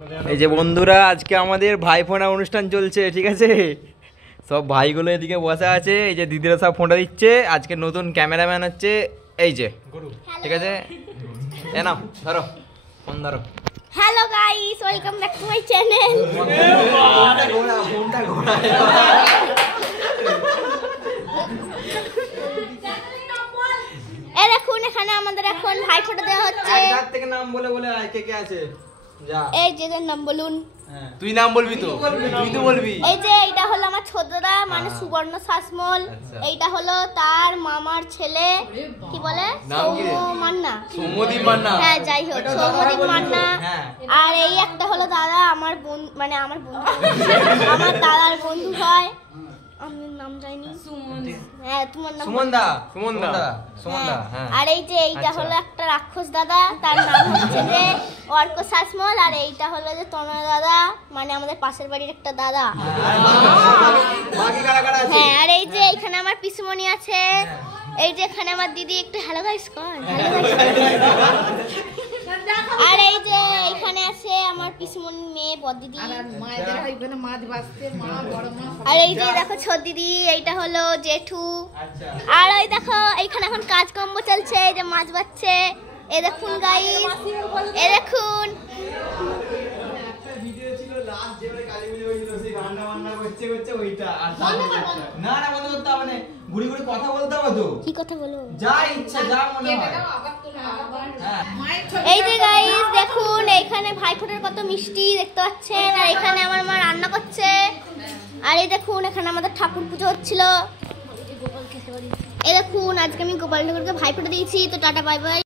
এই যে বন্ধুরা, আজকে আমাদের ভাই ফোঁটা অনুষ্ঠান চলছে, ঠিক আছে। সব ভাইগুলো এদিকে বসে আছে, এই যে দিদিরা সব ফোঁটা দিচ্ছে। আজকে নতুন ক্যামেরাম্যান হচ্ছে এই যে, ঠিক আছে। এ নাও ধরো, ফোন ধরো। Hello guys, welcome back to my channel. এ দেখুন, এখানে আমাদের এখন ভাই ফোঁটা দেওয়া হচ্ছে। এক থেকে নাম বলে বলে কে কে আছে যা। এই যে নাম বলুন। তুই নাম বলবি তো, তুই তো বলবি। এই যে এইটা হলো আমার ছোটদা, মানে সুবর্ণ শাসমল। এইটা হলো তার মামার ছেলে, কি বলে, সৌম্যমান্না, সৌম্যদীপ মান্না। হ্যাঁ যাই হোক, সৌম্যদীপ মান্না। আর এই একটা হলো দাদা, আমার বোন, মানে আমার বন্ধু, আমার দাদার বন্ধু হয়। আমি নাম জানি, হ্যাঁ তোমার নাম সুমনদা। হ্যাঁ। হ্যাঁ। আর এই যে এইটা হলো একটা রাক্ষস দাদা, তার নাম হচ্ছে যে অর্ক শাসমল। আর এইটা হলো যে তনয় দাদা, মানে আমাদের পাশের বাড়ির একটা দাদা। হ্যাঁ। আর এই যে এখানে আমার পিসুমণি আছে। এই যে এখানে আমার দিদি, একটু হ্যালো গাইস কর, হ্যালো গাইস। আর এই যে এখানে আছে আমার পিসুমণি মেয়ে বড়দিদি। আর এই যে দেখো ছোট দিদি, এইটা হলো জেঠু। আর ওই দেখো এইখানে এখন কাজকর্ম চলছে, এই যে মাছ বাচ্ছে। এই দেখুন গাইস, এই দেখুন। কি কথা বলো? এই যে গাইস দেখুন, এইখানে ভাইফোঁটার কত মিষ্টি দেখতে পাচ্ছেন। আর এখানে আমার মা রান্না করছে। আর এই দেখুন, এখানে আমাদের ঠাকুর পুজো হচ্ছিল। এই দেখুন, আজকে আমি গোপাল ঠাকুরকে ভাইফোঁটা দিয়েছি। তো টাটা, বাই বাই।